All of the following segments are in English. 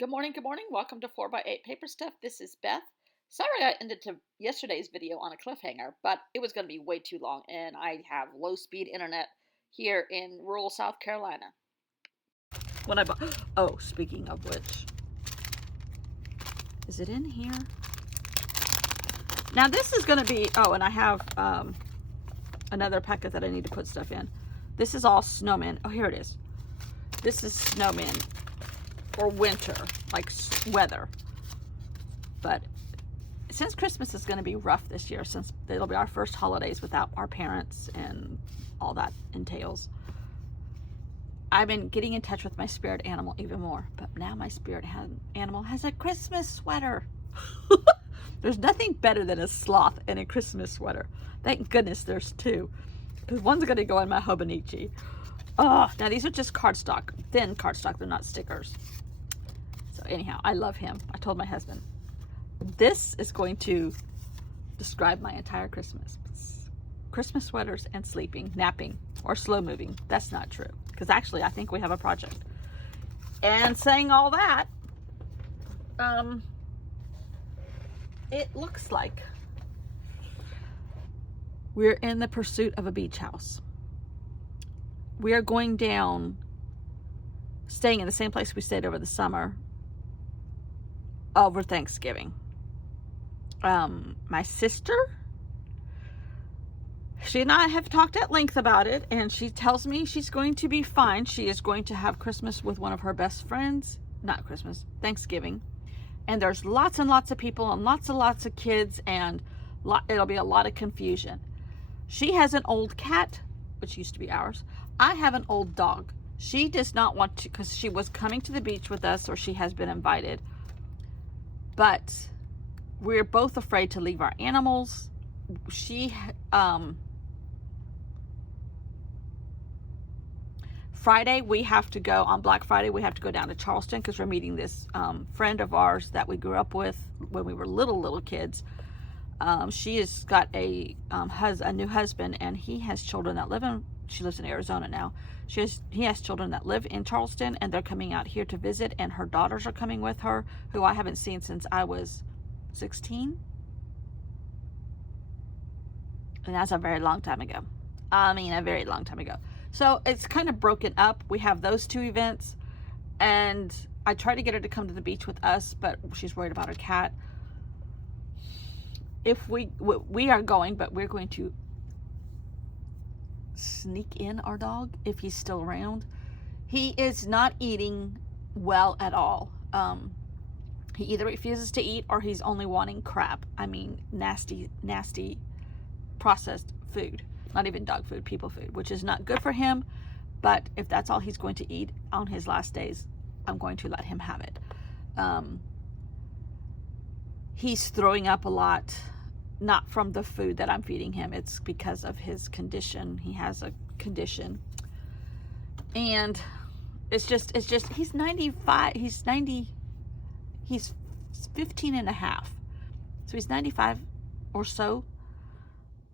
Good morning, good morning. Welcome to 4 by 8 Paper Stuff. This is Beth. Sorry I ended yesterday's video on a cliffhanger, but it was going to be way too long, and I have low speed internet here in rural South Carolina. When I bought, oh, speaking of which, is it in here? Now this is going to be, oh, and I have another packet that I need to put stuff in. This is all snowmen. Oh, here it is. This is snowmen for winter, like weather. But since Christmas is going to be rough this year, since it'll be our first holidays without our parents and all that entails, I've been getting in touch with my spirit animal even more. But now my spirit animal has a Christmas sweater. There's nothing better than a sloth and a Christmas sweater. Thank goodness there's two, because one's going to go in my Hobonichi. Oh, now these are just cardstock, thin cardstock. They're not stickers. So anyhow, I love him. I told my husband, this is going to describe my entire Christmas. Christmas sweaters and sleeping, napping, or slow moving. That's not true, because actually I think we have a project. And saying all that, it looks like we're in the pursuit of a beach house. We are going down, staying in the same place we stayed over the summer, over Thanksgiving. My sister, she and I have talked at length about it, and she tells me she's going to be fine. She is going to have Christmas with one of her best friends, not Christmas, Thanksgiving. And there's lots and lots of people and lots of kids, and it'll be a lot of confusion. She has an old cat, which used to be ours. I have an old dog. She does not want to, because she was coming to the beach with us, or she has been invited. But we're both afraid to leave our animals. Friday, we have to go, on Black Friday, we have to go down to Charleston because we're meeting this friend of ours that we grew up with when we were little kids. She has got a new husband, and he has children that she lives in Arizona now. He has children that live in Charleston, and they're coming out here to visit, and her daughters are coming with her, who I haven't seen since I was 16. And that's a very long time ago. I mean, a very long time ago. So it's kind of broken up. We have those two events, and I try to get her to come to the beach with us, but she's worried about her cat. If we are going, but we're going to sneak in our dog if he's still around. He is not eating well at all. He either refuses to eat, or he's only wanting crap. I mean, nasty processed food. Not even dog food, people food, which is not good for him. But if that's all he's going to eat on his last days, I'm going to let him have it. He's throwing up a lot, not from the food that I'm feeding him. It's because of his condition. He has a condition. And it's just, he's 95, he's 15 and a half. So he's 95 or so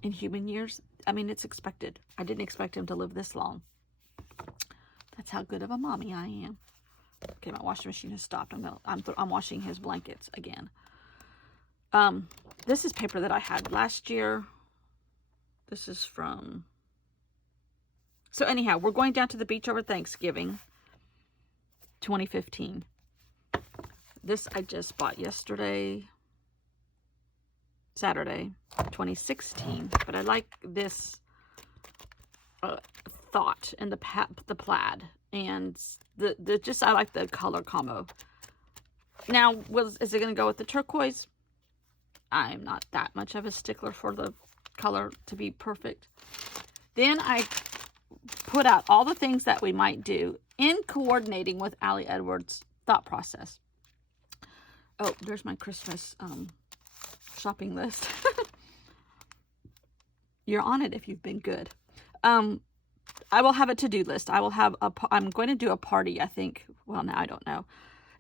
in human years. I mean, it's expected. I didn't expect him to live this long. That's how good of a mommy I am. Okay, my washing machine has stopped. I'm washing his blankets again. This is paper that I had last year. This is from... So anyhow, we're going down to the beach over Thanksgiving, 2015. This I just bought yesterday, Saturday, 2016. But I like this thought and the plaid, and I like the color combo. Now, is it going to go with the turquoise? I'm not that much of a stickler for the color to be perfect. Then I put out all the things that we might do in coordinating with Allie Edwards' thought process. Oh, there's my Christmas shopping list. You're on it if you've been good. I will have a to-do list. I'm going to do a party, I think. Well, now I don't know.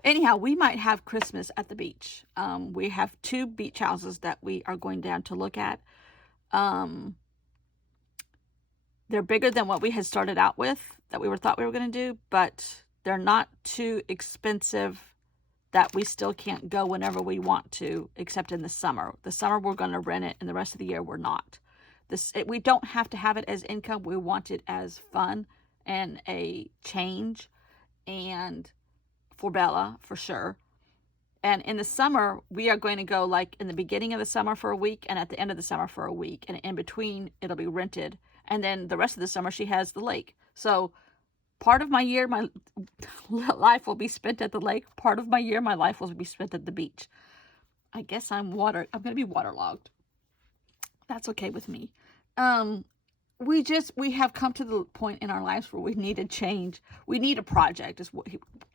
Anyhow, we might have Christmas at the beach. We have 2 beach houses that we are going down to look at. They're bigger than what we had started out with, that we thought we were going to do, but they're not too expensive that we still can't go whenever we want to, except in the summer. The summer we're going to rent it, and the rest of the year we're not. We don't have to have it as income. We want it as fun and a change, and for Bella, for sure. And in the summer, we are going to go like in the beginning of the summer for a week and at the end of the summer for a week. And in between, it'll be rented. And then the rest of the summer, she has the lake. So part of my year, my life will be spent at the lake. Part of my year, my life will be spent at the beach. I guess I'm going to be waterlogged. That's okay with me. We have come to the point in our lives where we need a change. We need a project, is what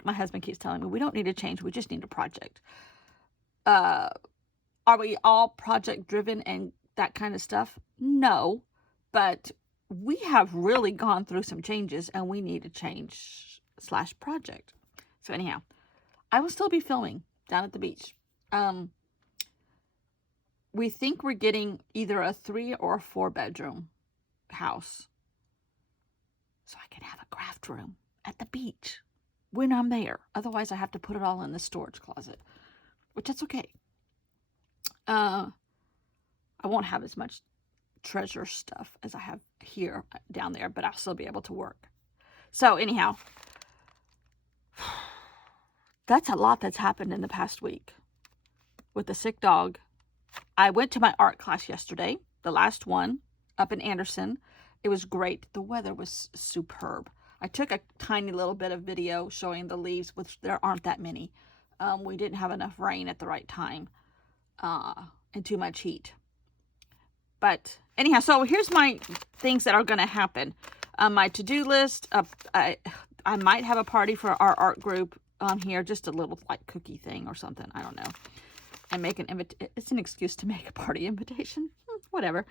my husband keeps telling me. We don't need a change. We just need a project. Are we all project driven and that kind of stuff? No, but we have really gone through some changes and we need a change / project. So anyhow, I will still be filming down at the beach. We think we're getting either a 3 or a 4 bedroom house, so I can have a craft room at the beach when I'm there. Otherwise I have to put it all in the storage closet, which that's okay. I won't have as much treasure stuff as I have here down there, but I'll still be able to work. So anyhow, that's a lot that's happened in the past week with the sick dog. I went to my art class yesterday, the last one, up in Anderson. It was great. The weather was superb. I took a tiny little bit of video showing the leaves, which there aren't that many. We didn't have enough rain at the right time and too much heat. But anyhow, so here's my things that are going to happen. My to-do list. I might have a party for our art group on here, just a little like cookie thing or something. I don't know. And make it's an excuse to make a party invitation. Whatever.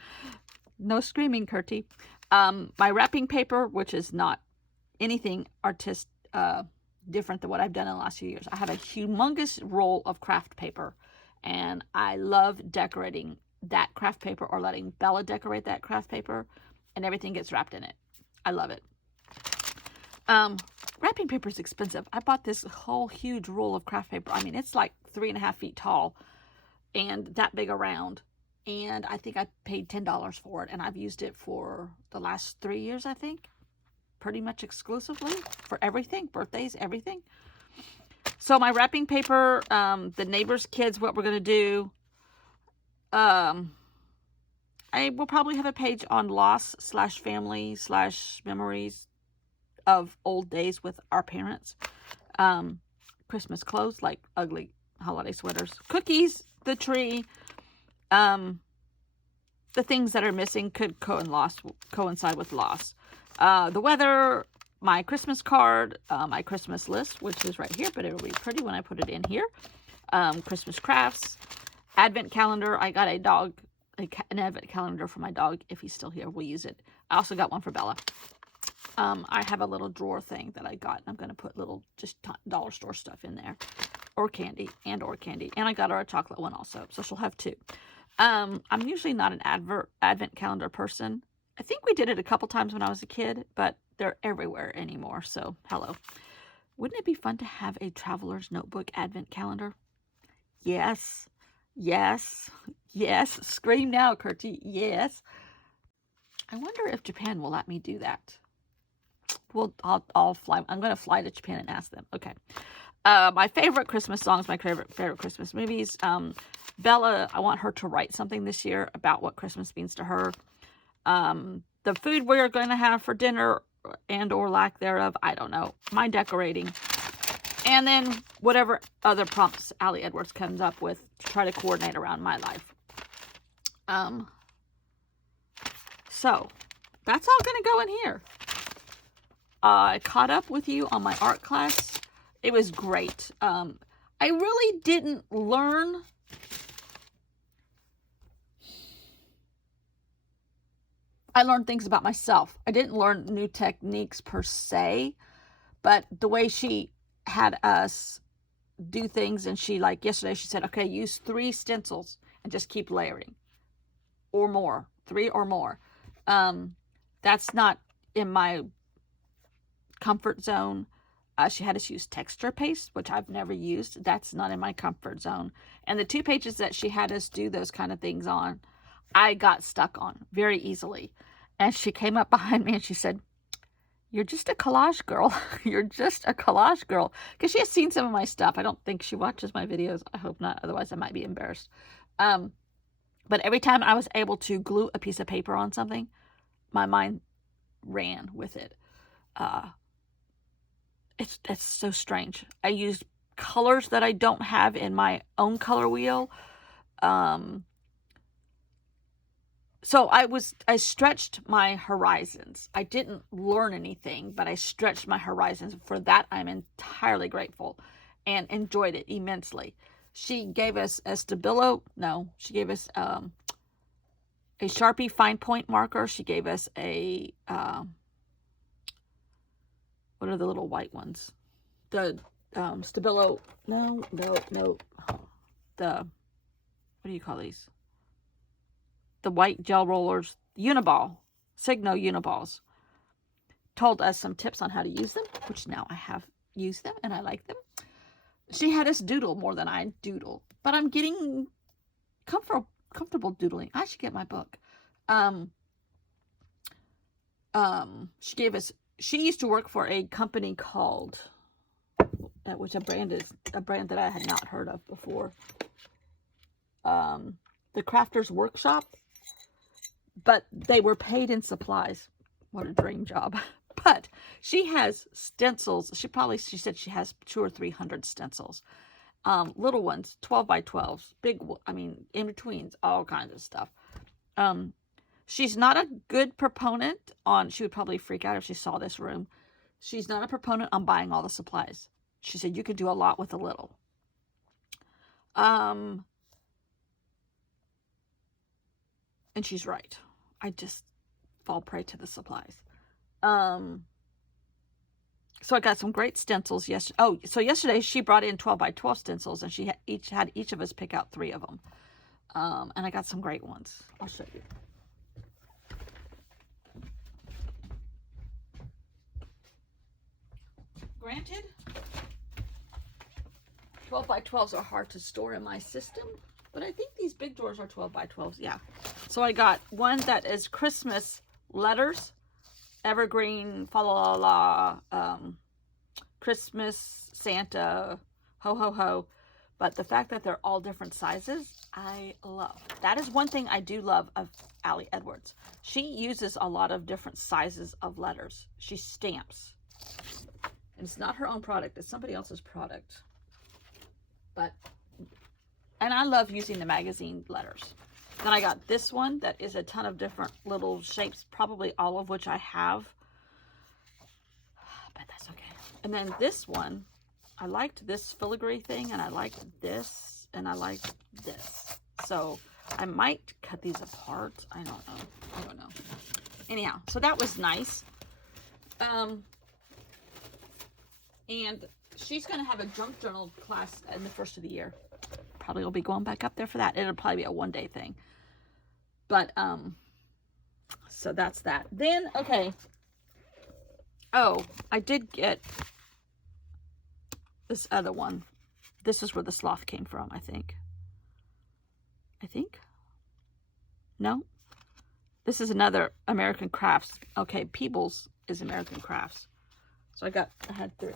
No screaming, Curtie. My wrapping paper, which is not anything different than what I've done in the last few years. I have a humongous roll of craft paper, and I love decorating that craft paper or letting Bella decorate that craft paper, and everything gets wrapped in it. I love it. Wrapping paper is expensive. I bought this whole huge roll of craft paper. I mean, it's like 3.5 feet tall and that big around. And I think I paid $10 for it. And I've used it for the last 3 years, I think. Pretty much exclusively for everything. Birthdays, everything. So my wrapping paper, the neighbor's kids, what we're going to do. I will probably have a page on loss / family / memories of old days with our parents. Christmas clothes, like ugly holiday sweaters, cookies, the tree, the things that are missing could coincide with loss. The weather, my Christmas card, my Christmas list, which is right here, but it'll be pretty when I put it in here. Christmas crafts, advent calendar. I got an advent calendar for my dog. If he's still here, we'll use it. I also got one for Bella. I have a little drawer thing that I got, and I'm going to put little just dollar store stuff in there, or candy. And I got her a chocolate one also, so she'll have 2. I'm usually not an advent calendar person. I think we did it a couple times when I was a kid, but they're everywhere anymore, so hello. Wouldn't it be fun to have a traveler's notebook advent calendar? Yes. Yes. Yes. Scream now, Curtie. Yes. I wonder if Japan will let me do that. Well, I'll fly. I'm going to fly to Japan and ask them. Okay. My favorite Christmas songs, my favorite Christmas movies. Bella, I want her to write something this year about what Christmas means to her. The food we're going to have for dinner and or lack thereof, I don't know. My decorating. And then whatever other prompts Allie Edwards comes up with to try to coordinate around my life. So, that's all going to go in here. I caught up with you on my art class. It was great. I really didn't learn. I learned things about myself. I didn't learn new techniques per se, but the way she had us do things, and she, like yesterday, she said, okay, use 3 stencils and just keep layering or more, 3 or more. That's not in my comfort zone. She had us use texture paste, which I've never used. That's not in my comfort zone. And the 2 pages that she had us do those kind of things on, I got stuck on very easily. And she came up behind me and she said, "You're just a collage girl." "You're just a collage girl." Because she has seen some of my stuff. I don't think she watches my videos. I hope not. Otherwise, I might be embarrassed. But every time I was able to glue a piece of paper on something, my mind ran with it. It's so strange. I used colors that I don't have in my own color wheel. So I stretched my horizons. I didn't learn anything, but I stretched my horizons. For that, I'm entirely grateful and enjoyed it immensely. She gave us a Stabilo. No, she gave us a Sharpie fine point marker. She gave us a what are the little white ones? The Stabilo. No. The, what do you call these? The white gel rollers. Uniball. Signo Uniballs. Told us some tips on how to use them, which now I have used them and I like them. She had us doodle more than I doodle, but I'm getting comfortable doodling. I should get my book. She used to work for a company called, which a brand that I had not heard of before. The Crafters Workshop, but they were paid in supplies. What a dream job. But she has stencils. She said she has 200 or 300 stencils. Little ones, 12 by 12s, big, in-betweens, all kinds of stuff. She's not a good proponent on, she would probably freak out if she saw this room. She's not a proponent on buying all the supplies. She said you could do a lot with a little. And she's right. I just fall prey to the supplies. So I got some great stencils yesterday. Oh, so yesterday she brought in 12 by 12 stencils, and she had each of us pick out 3 of them. And I got some great ones. I'll show you. Granted, 12 by 12s are hard to store in my system, but I think these big drawers are 12 by 12s. Yeah. So I got one that is Christmas letters, evergreen, fa la la la, Christmas, Santa, ho ho ho. But the fact that they're all different sizes, I love. That is one thing I do love of Ali Edwards. She uses a lot of different sizes of letters. She stamps. And it's not her own product. It's somebody else's product. And I love using the magazine letters. Then I got this one that is a ton of different little shapes, probably all of which I have. But that's okay. And then this one, I liked this filigree thing, and I liked this, and I liked this. So I might cut these apart. I don't know. Anyhow, so that was nice. And she's going to have a junk journal class in the first of the year. Probably will be going back up there for that. It'll probably be a one-day thing. But, so that's that. Then, okay. Oh, I did get this other one. This is where the sloth came from, I think. No? This is another American Crafts. Okay, Peebles is American Crafts. So I had 3.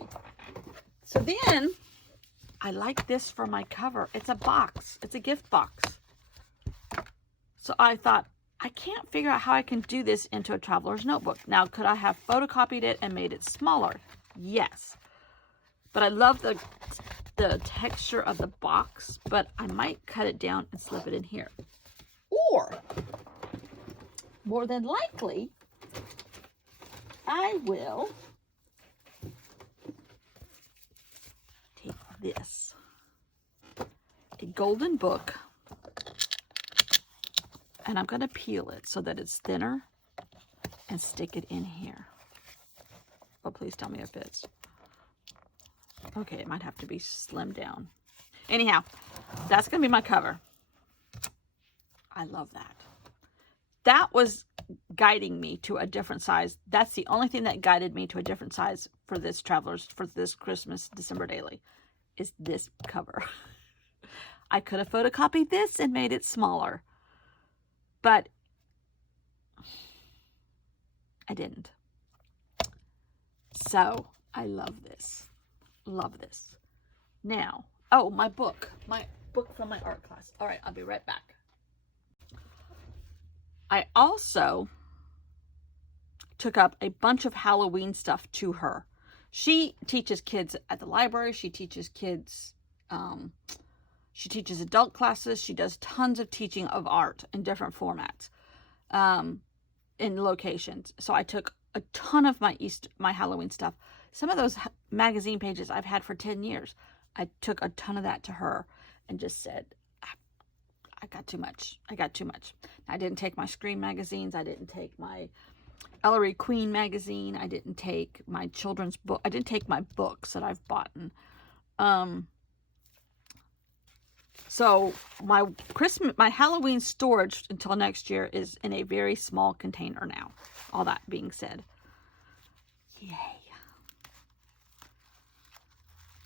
So then, I like this for my cover. It's a box. It's a gift box. So I thought, I can't figure out how I can do this into a traveler's notebook. Now, could I have photocopied it and made it smaller? Yes. But I love the texture of the box, but I might cut it down and slip it in here. Or, more than likely, I will take this, a golden book, and I'm going to peel it so that it's thinner and stick it in here. Oh, please tell me it fits. Okay, it might have to be slimmed down. Anyhow, that's going to be my cover. I love that. that was guiding me to a different size. That's the only thing that guided me to a different size for this Travelers, for this Christmas December Daily, is this cover. I could have photocopied this and made it smaller, but I didn't. So I love this. Love this. Now, oh, my book from my art class. All right, I'll be right back. I also took up a bunch of Halloween stuff to her. She teaches kids at the library. She teaches kids, she teaches adult classes. She does tons of teaching of art in different formats, in locations. So I took a ton of my Halloween stuff. Some of those magazine pages I've had for 10 years. I took a ton of that to her and just said, I got too much. I got too much. I didn't take my Scream magazines. I didn't take my Ellery Queen magazine. I didn't take my children's book. I didn't take my books that I've bought. So my Halloween storage until next year is in a very small container now. All that being said, yay.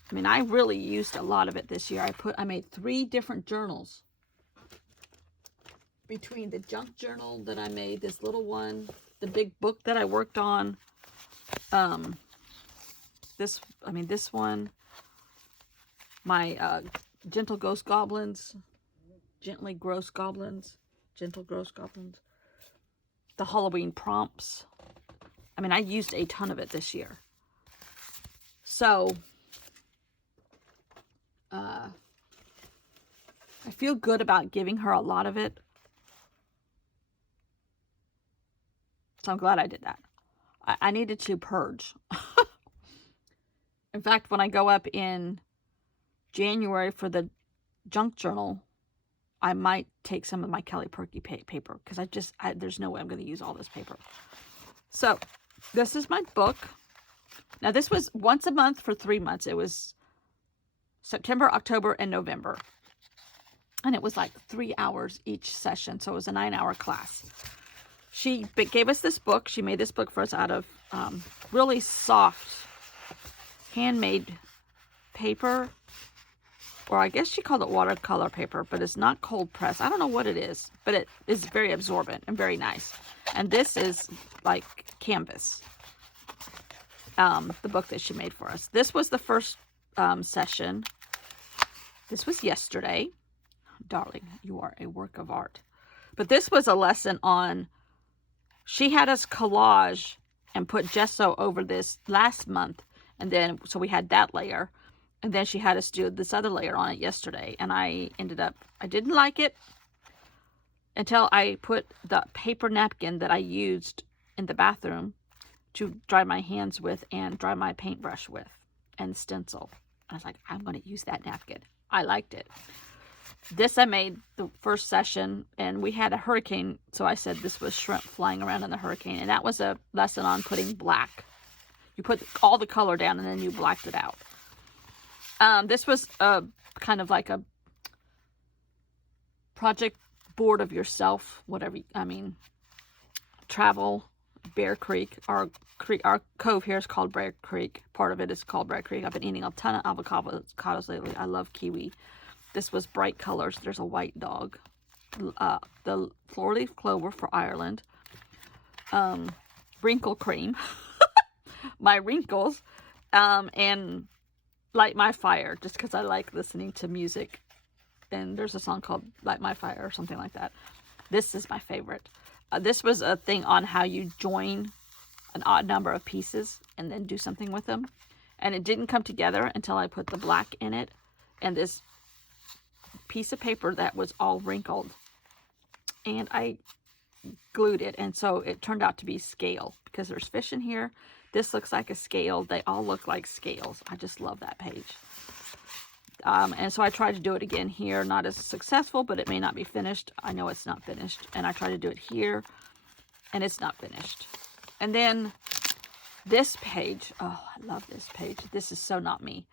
I mean, I really used a lot of it this year. I made 3 different journals. Between the junk journal that I made, this little one, the big book that I worked on, this one, my Gentle Gross Goblins, the Halloween prompts. I mean, I used a ton of it this year. So, I feel good about giving her a lot of it. So I'm glad I did that. I needed to purge. In fact, when I go up in January for the junk journal, I might take some of my Kelly Perky paper, because there's no way I'm going to use all this paper. So this is my book. Now, this was once a month for 3 months. It was September, October, and November. And it was like 3 hours each session. So it was a 9-hour class. She gave us this book. She made this book for us out of really soft, handmade paper. Or I guess she called it watercolor paper, but it's not cold press. I don't know what it is, but it is very absorbent and very nice. And this is like canvas, the book that she made for us. This was the first session. This was yesterday. Darling, you are a work of art. But this was a lesson on, she had us collage and put gesso over this last month. And then, so we had that layer. And then she had us do this other layer on it yesterday. And I didn't like it until I put the paper napkin that I used in the bathroom to dry my hands with and dry my paintbrush with and stencil. I was like, I'm going to use that napkin. I liked it. This I made the first session, and we had a hurricane, so I said this was shrimp flying around in the hurricane, and that was a lesson on putting black. You put all the color down, and then you blacked it out. This was a kind of like a project board of yourself, whatever, travel, Bear Creek. Our cove here is called Bear Creek. Part of it is called Bear Creek. I've been eating a ton of avocados lately. I love kiwi. This was bright colors. There's a white dog. The floor-leaf clover for Ireland. Wrinkle cream. My wrinkles. And Light My Fire, just because I like listening to music. And there's a song called Light My Fire or something like that. This is my favorite. This was a thing on how you join an odd number of pieces and then do something with them. And it didn't come together until I put the black in it. And this piece of paper that was all wrinkled. And I glued it. And so it turned out to be scale, because there's fish in here. This looks like a scale. They all look like scales. I just love that page. And so I tried to do it again here. Not as successful, but it may not be finished. I know it's not finished. And I tried to do it here, and it's not finished. And then this page. Oh, I love this page. This is so not me.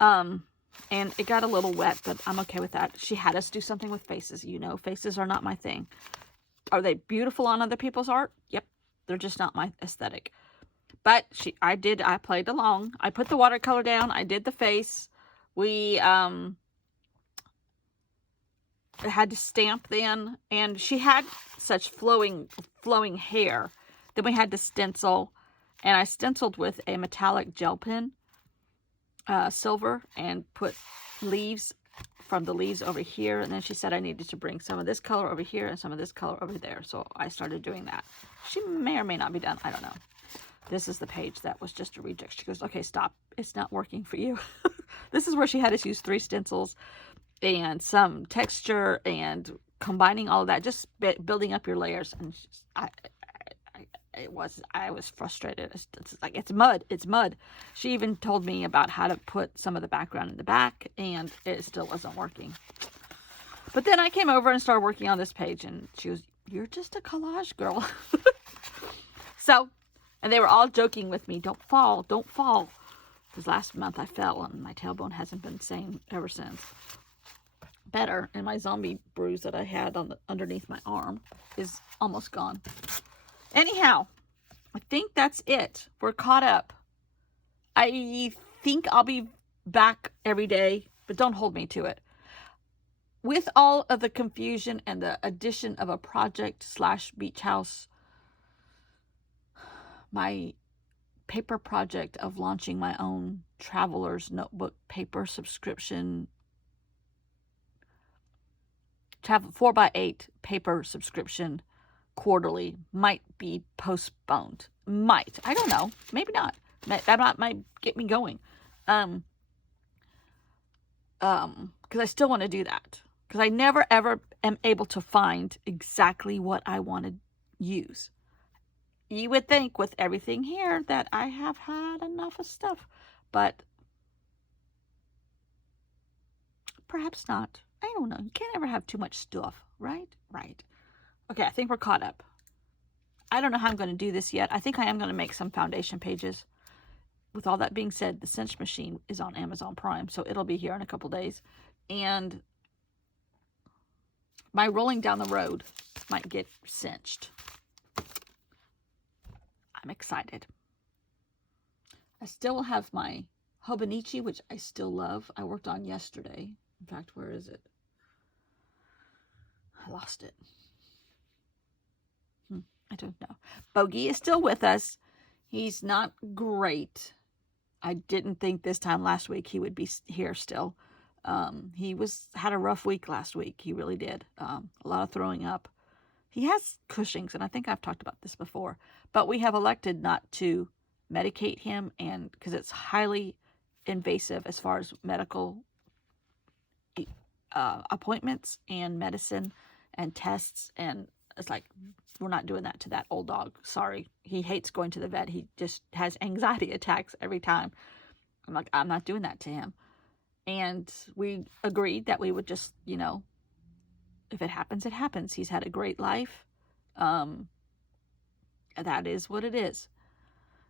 And it got a little wet, but I'm okay with that. She had us do something with faces. You know, faces are not my thing. Are they beautiful on other people's art? Yep. They're just not my aesthetic. But I played along. I put the watercolor down. I did the face. We had to stamp then, and she had such flowing hair. Then we had to stencil, and I stenciled with a metallic gel pen, silver, and put leaves from the leaves over here. And then she said I needed to bring some of this color over here and some of this color over there. So I started doing that. She may or may not be done. I don't know. This is the page that was just a reject. She goes, okay, stop. It's not working for you. This is where she had us use 3 stencils and some texture and combining all of that, just building up your layers. And I was frustrated. It's like, it's mud. It's mud. She even told me about how to put some of the background in the back, and it still wasn't working. But then I came over and started working on this page, and she was, you're just a collage girl. So, and they were all joking with me, don't fall, don't fall. Because last month I fell, and my tailbone hasn't been the same ever since. Better, and my zombie bruise that I had on underneath my arm is almost gone. Anyhow, I think that's it. We're caught up. I think I'll be back every day, but don't hold me to it. With all of the confusion and the addition of a project / beach house, my paper project of launching my own Traveler's Notebook paper subscription, 4x8 paper subscription quarterly might be postponed. Might. I don't know. Maybe not. That might get me going. Because I still want to do that. Because I never ever am able to find exactly what I want to use. You would think with everything here that I have had enough of stuff, but perhaps not. I don't know. You can't ever have too much stuff, right? Right. Okay, I think we're caught up. I don't know how I'm going to do this yet. I think I am going to make some foundation pages. With all that being said, the cinch machine is on Amazon Prime, so it'll be here in a couple days. And my rolling down the road might get cinched. I'm excited. I still have my Hobonichi, which I still love. I worked on yesterday. In fact, where is it? I lost it. I don't know. Bogey is still with us. He's not great. I didn't think this time last week he would be here still. He had a rough week last week. He really did. A lot of throwing up. He has Cushing's, and I think I've talked about this before. But we have elected not to medicate him, and because it's highly invasive as far as medical appointments and medicine and tests, and it's like, we're not doing that to that old dog. Sorry. He hates going to the vet. He just has anxiety attacks every time. I'm like, I'm not doing that to him. And we agreed that we would just, if it happens, it happens. He's had a great life. That is what it is.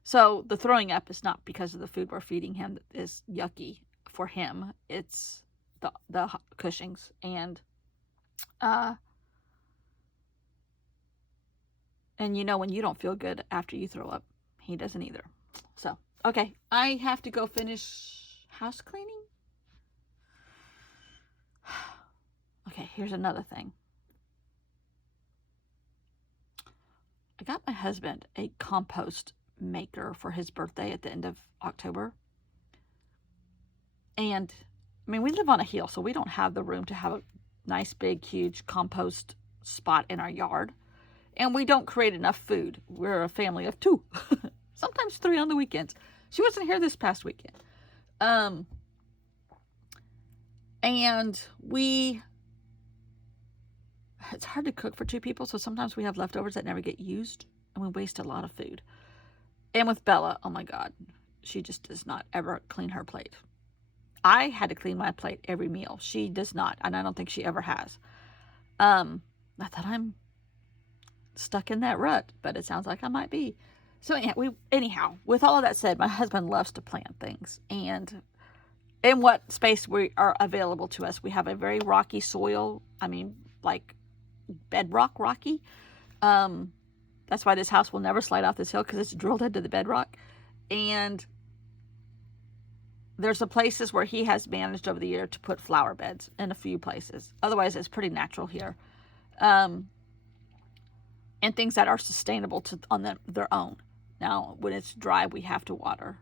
So the throwing up is not because of the food we're feeding him that is yucky for him. It's the Cushing's. And when you don't feel good after you throw up, he doesn't either. So, okay, I have to go finish house cleaning. Okay, here's another thing. I got my husband a compost maker for his birthday at the end of October. And, we live on a hill, so we don't have the room to have a nice, big, huge compost spot in our yard. And we don't create enough food. We're a family of 2. Sometimes 3 on the weekends. She wasn't here this past weekend. And it's hard to cook for 2 people, so sometimes we have leftovers that never get used, and we waste a lot of food. And with Bella, oh my God, she just does not ever clean her plate. I had to clean my plate every meal. She does not, and I don't think she ever has. I thought I'm stuck in that rut, but it sounds like I might be. So anyhow, with all of that said, my husband loves to plant things, and in what space we are available to us, we have a very rocky soil. Like bedrock rocky. That's why this house will never slide off this hill, because it's drilled into the bedrock. And there's the places where he has managed over the year to put flower beds in a few places. Otherwise, it's pretty natural here. And things that are sustainable on their own. Now, when it's dry, we have to water.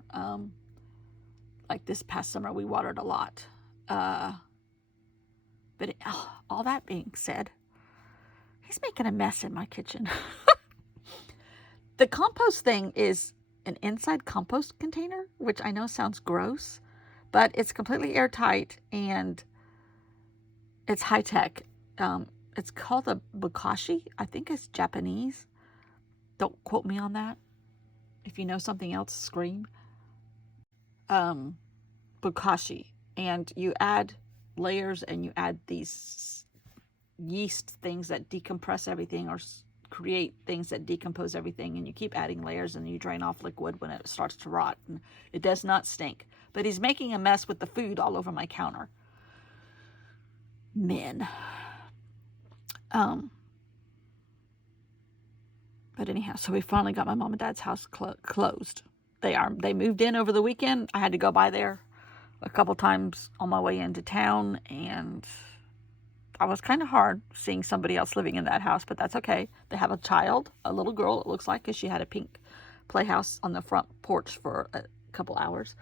Like this past summer, we watered a lot. But all that being said, he's making a mess in my kitchen. The compost thing is an inside compost container, which I know sounds gross, but it's completely airtight and it's high tech. It's called a bokashi. I think it's Japanese. Don't quote me on that. If you know something else, scream. Bokashi. And you add layers and you add these yeast things that decompress everything, or create things that decompose everything, and you keep adding layers and you drain off liquid when it starts to rot, and it does not stink. But he's making a mess with the food all over my counter. Men. But anyhow, so we finally got my mom and dad's house closed. They moved in over the weekend. I had to go by there a couple times on my way into town, and I was kind of hard seeing somebody else living in that house, but that's okay. They have a child, a little girl, it looks like, because she had a pink playhouse on the front porch for a couple hours.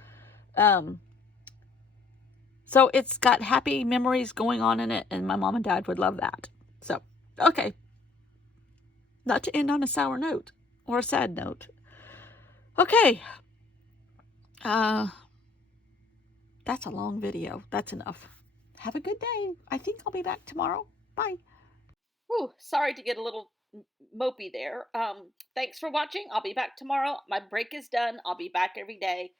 So it's got happy memories going on in it, and my mom and dad would love that. So, okay. Not to end on a sour note or a sad note. Okay. That's a long video. That's enough. Have a good day. I think I'll be back tomorrow. Bye. Whew, sorry to get a little mopey there. Thanks for watching. I'll be back tomorrow. My break is done. I'll be back every day,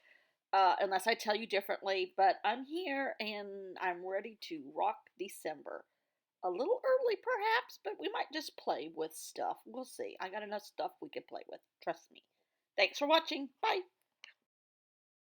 unless I tell you differently. But I'm here and I'm ready to rock December. A little early, perhaps, but we might just play with stuff. We'll see. I got enough stuff we can play with. Trust me. Thanks for watching. Bye.